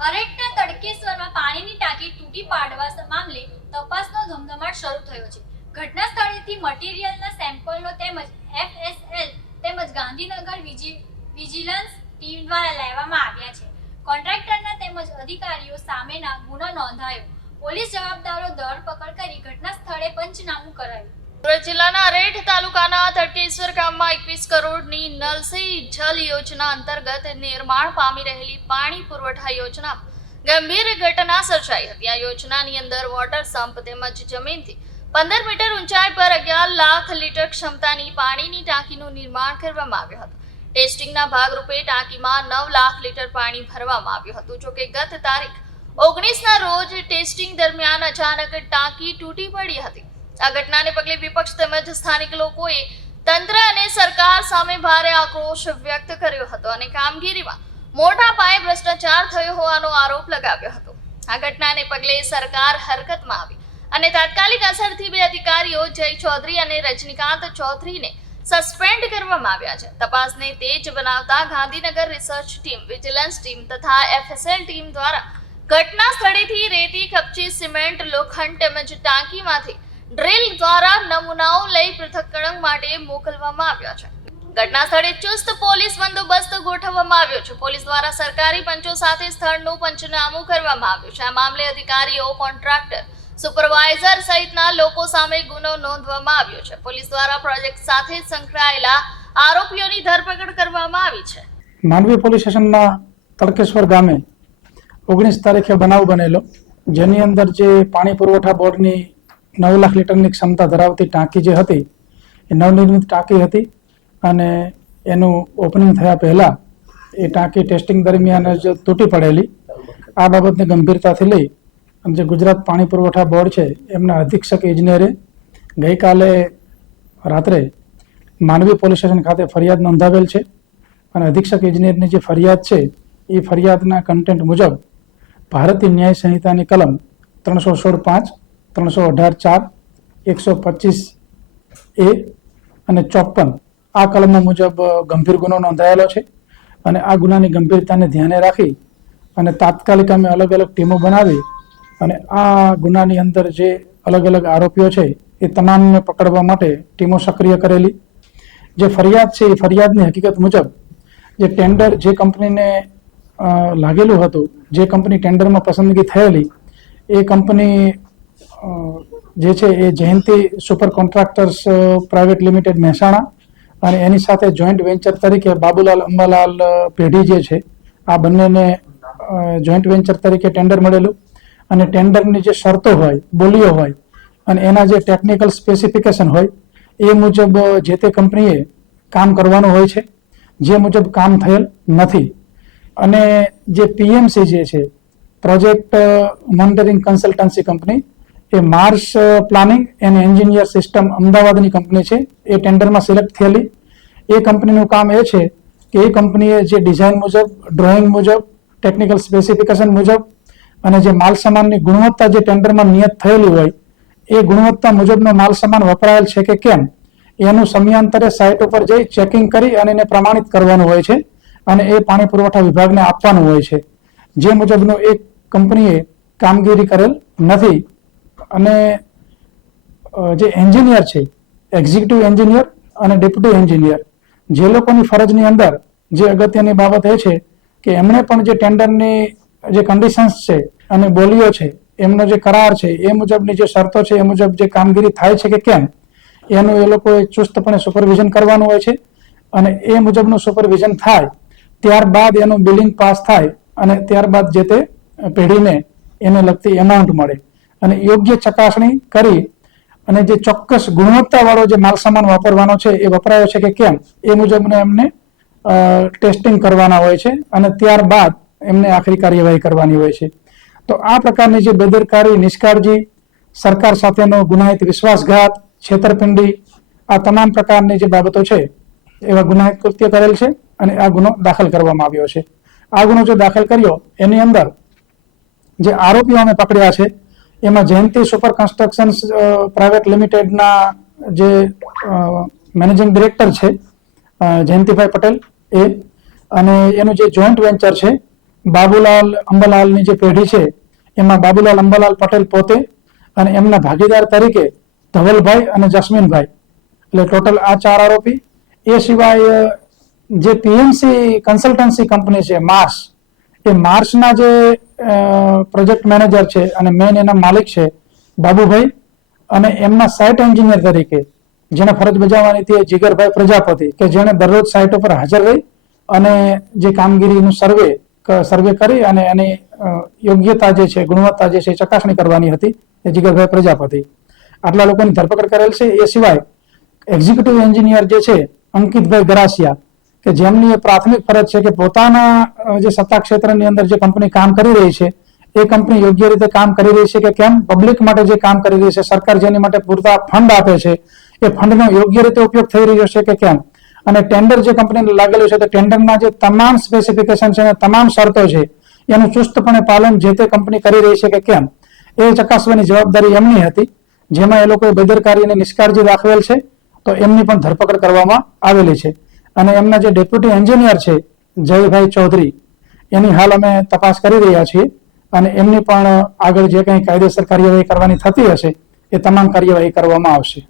અરેટના તડકેશ્વરમાં પાણીની ટાંકી તૂટી પાડવા મામલે તપાસનો ધમધમાટ શરૂ થયો છે. ઘટના સ્થળેથી મટીરીયલના સેમ્પલનો તેમજ એફએસએલ તેમજ ગાંધીનગર વિજી- વિજિલન્સ ટીમ દ્વારા લેવામાં આવ્યા છે. કોન્ટ્રાક્ટરના તેમજ અધિકારીઓ સામેના ગુનો નોંધાયો. પોલીસ જવાબદારો ધરપકડ કરી ઘટના સ્થળે પંચનામું કરાયું. સુરત જિલ્લાના રેઠ તાલુકાના તડકેશ્વર ગામમાં એકવીસ કરોડની નલ જલ યોજના અંતર્ગત નિર્માણ પામી રહેલી પાણી પુરવઠા યોજના ગંભીર ઘટના સર્જાઈ હતી. આ યોજનાની અંદર વોટર સંપ તેમજ જમીનથી પંદર મીટર ઊંચાઈ પર અગિયાર લાખ લીટર ક્ષમતાની પાણીની ટાંકીનું નિર્માણ કરવામાં આવ્યું હતું. ટેસ્ટિંગના ભાગરૂપે ટાંકીમાં નવ લાખ લીટર પાણી ભરવામાં આવ્યું હતું. જોકે ગત તારીખ ઓગણીસના રોજ ટેસ્ટિંગ દરમિયાન અચાનક ટાંકી તૂટી પડી હતી. આ ઘટનાને પગલે વિપક્ષ તેમજ સ્થાનિક લોકોએ તંત્ર અને સરકાર સામે ભારે આક્રોશ વ્યક્ત કર્યો હતો અને કામગીરીમાં મોટા પાયે ભ્રષ્ટાચાર થયો હોવાનો આરોપ લગાવ્યો હતો. આ ઘટનાને પગલે સરકાર હરકતમાં આવી અને તાત્કાલિક અસરથી બે અધિકારીઓ જય ચૌધરી અને રજનીકાંત ચૌધરીને સસ્પેન્ડ કરવામાં આવ્યા છે. તપાસને તેજ બનાવતા Gandhinagar research team, vigilance team તથા એફએસએલ ટીમ દ્વારા ઘટના સ્થળેથી રેતી, કપચી, સિમેન્ટ, લોખંડ તેમજ ટાંકીમાંથી ડ્રિલ દ્વારા નમૂનાઓ લઈ પૃથ્થકરણ માટે મોકલવામાં આવ્યા છે. ઘટના સ્થળે ચુસ્ત પોલીસ બંદોબસ્ત ગોઠવવામાં આવ્યો છે. પોલીસ દ્વારા સરકારી પંચો સાથે સ્થળનું પંચનામું કરવામાં આવ્યું છે. આ મામલે અધિકારીઓ, કોન્ટ્રાક્ટર, સુપરવાઇઝર સહિતના લોકો સામે ગુનો નોંધવામાં આવ્યો છે. પોલીસ દ્વારા પ્રોજેક્ટ સાથે સંકળાયેલા આરોપીઓની ધરપકડ કરવામાં આવી છે. માંડવી પોલીસ સ્ટેશનના તડકેશ્વર ગામે ઓગણીસ તારીખે બનાવ બનેલો, જેની અંદર જે પાણી પુરવઠા બોર્ડની નવ લાખ લીટરની ક્ષમતા ધરાવતી ટાંકી જે હતી, એ નવનિર્મિત ટાંકી હતી અને એનું ઓપનિંગ થયા પહેલાં એ ટાંકી ટેસ્ટિંગ દરમિયાન જ તૂટી પડેલી. આ બાબતને ગંભીરતાથી લઈ અને જે ગુજરાત પાણી પુરવઠા બોર્ડ છે, એમના અધિક્ષક ઇજનેરે ગઈકાલે રાત્રે માંડવી પોલીસ સ્ટેશન ખાતે ફરિયાદ નોંધાવેલ છે અને અધિક્ષક ઇજનેરની જે ફરિયાદ છે, એ ફરિયાદના કન્ટેન્ટ મુજબ ભારતીય ન્યાય સંહિતાની કલમ ત્રણસો સોળ પાંચ ત્રણસો અઢાર ચાર, એકસો પચીસ એ અને ચોપન. આ કલમો મુજબ ગંભીર ગુનો નોંધાયેલો છે અને આ ગુનાની ગંભીરતાને ધ્યાને રાખી અને તાત્કાલિક અમે અલગ અલગ ટીમો બનાવી અને આ ગુનાની અંદર જે અલગ અલગ આરોપીઓ છે એ તમામને પકડવા માટે ટીમો સક્રિય કરેલી. જે ફરિયાદ છે એ ફરિયાદની હકીકત મુજબ, જે ટેન્ડર જે કંપનીને લાગેલું હતું, જે કંપની ટેન્ડરમાં પસંદગી થયેલી, એ કંપની જે છે એ Jayanti super contractors private limited Mehsana અને એની સાથે જોઈન્ટ વેન્ચર તરીકે બાબુલાલ અંબાલાલ પેઢી જે છે, આ બંનેને જોઈન્ટ વેન્ચર તરીકે ટેન્ડર મળેલું અને ટેન્ડરની જે શરતો હોય બોલીઓ હોય અને એના જે ટેકનિકલ સ્પેસિફિકેશન હોય, એ મુજબ જે તે કંપનીએ કામ કરવાનું હોય છે, જે મુજબ કામ થયેલ નથી. અને જે પીએમસી જે છે, project monitoring consultancy company A Mars planning and engineer system અમદાવાદની કંપની છે. એ ટેન્ડરમાં સિલેક્ટ થયેલી. એ કંપનીનું કામ એ છે કે એ કંપનીએ જે ડિઝાઇન મુજબ ડ્રોઈંગ મુજબ ટેકનિકલ સ્પેસિફિકેશન મુજબ અને જે માલ સામાનની ગુણવત્તા જે ટેન્ડરમાં નિયત થયેલી હોય, એ ગુણવત્તા મુજબનો માલ સામાન વપરાયેલ છે કે કેમ? એનું સમયાંતરે સાઇટ ઉપર જઈ ચેકિંગ કરી અને એને પ્રમાણિત કરવાનું હોય છે અને એ પાણી પુરવઠા વિભાગને આપવાનું હોય છે. જે મુજબનું એક કંપનીએ કામગીરી કરેલ નથી. અને જે એન્જિનિયર છે એક્ઝિક્યુટિવ એન્જિનિયર અને ડેપ્યુટી એન્જિનિયર જે લોકોની ફરજની અંદર જે અગત્યની બાબત એ છે કે એમણે પણ જે ટેન્ડરની જે કન્ડિશન્સ છે અને બોલીઓ છે, એમનો જે કરાર છે, એ મુજબની જે શરતો છે, એ મુજબ જે કામગીરી થાય છે કે કેમ, એનું એ લોકોએ ચુસ્તપણે સુપરવિઝન કરવાનું હોય છે અને એ મુજબનું સુપરવિઝન થાય, ત્યારબાદ એનું બિલિંગ પાસ થાય અને ત્યારબાદ જે તે પેઢીને એને લગતી એમાઉન્ટ મળે. અને યોગ્ય ચકાસણી કરી અને જે ચોક્કસ ગુણવત્તાવાળો જે માલસામાન વાપરવાનો છે એ વપરાયો છે કે કેમ, એ મુજબને એમને ટેસ્ટિંગ કરવાના હોય છે અને ત્યારબાદ એમને આખરી કાર્યવાહી કરવાની હોય છે. તો આ પ્રકારની જે બેદરકારી, નિષ્કાળજી, સરકાર સાથેનો ગુનાહિત વિશ્વાસઘાત, છેતરપિંડી, આ તમામ પ્રકારની જે બાબતો છે, એવા ગુનાહિત કૃત્ય કરેલ છે અને આ ગુનો દાખલ કરવામાં આવ્યો છે. આ ગુનો જો દાખલ કર્યો, એની અંદર જે આરોપીઓ અમે પકડ્યા છે એમાં જયંતિ સુપર કન્સ્ટ્રક્શન પ્રાઇવેટ લિમિટેડના જે મેનેજિંગ ડિરેક્ટર છે જયંતિભાઈ પટેલ એ. અને એનું જે જોઈન્ટ વેન્ચર છે, બાબુલાલ અંબાલાલની જે પેઢી છે, એમાં બાબુલાલ અંબાલાલ પટેલ પોતે અને એમના ભાગીદાર તરીકે ધવલભાઈ અને જસ્મીનભાઈ. એટલે ટોટલ આ ચાર આરોપી. એ સિવાય જે પીએમસી કન્સલ્ટન્સી કંપની છે, માર્સ એ માર્સના જે પ્રોજેક્ટ મેનેજર છે અને મેન એના માલિક છે, બાબુભાઈ, અને એમના સાઇટ એન્જિનિયર તરીકે, જેને ફરજ બજાવવાની હતી એ જીગરભાઈ પ્રજાપતિ, કે જેણે દરરોજ સાઇટ ઉપર હાજર રહી અને જે કામગીરીનું સર્વે સર્વે કરી અને એની યોગ્યતા જે છે, ગુણવત્તા જે છે ચકાસણી કરવાની હતી એ જીગરભાઈ પ્રજાપતિ. આટલા લોકોની ધરપકડ કરેલ છે. એ સિવાય, એક્ઝિક્યુટિવ એન્જિનિયર જે છે, અંકિતભાઈ ગરાસિયા કે જેમની એ પ્રાથમિક ફરજ છે કે પોતાના જે સત્તા ક્ષેત્રની અંદર જે કંપની કામ કરી રહી છે, એ કંપની યોગ્ય રીતે કામ કરી રહી છે કે કેમ? પબ્લિક માટે જે કામ કરી રહી છે, સરકાર જેની માટે પૂરતા ફંડ આપે છે, એ ફંડનો યોગ્ય રીતે ઉપયોગ થઈ રહ્યો છે કે કેમ? અને ટેન્ડર જે કંપનીને લાગેલું છે, તો ટેન્ડરના જે તમામ સ્પેસિફિકેશન છે તમામ શરતો છે, એનું ચુસ્તપણે પાલન જે તે કંપની કરી રહી છે કે કેમ? એ ચકાસવાની જવાબદારી એમની હતી, જેમાં એ લોકોએ બેદરકારી અને નિષ્કાળજી દાખવેલ છે, તો એમની પણ ધરપકડ કરવામાં આવેલી છે. અને એમના જે ડેપ્યુટી એન્જિનિયર છે, જયભાઈ ચૌધરી, એની હાલ અમે તપાસ કરી રહ્યા છીએ અને એમની પણ આગળ જે કંઈ કાયદેસર કાર્યવાહી કરવાની થતી હશે, એ તમામ કાર્યવાહી કરવામાં આવશે.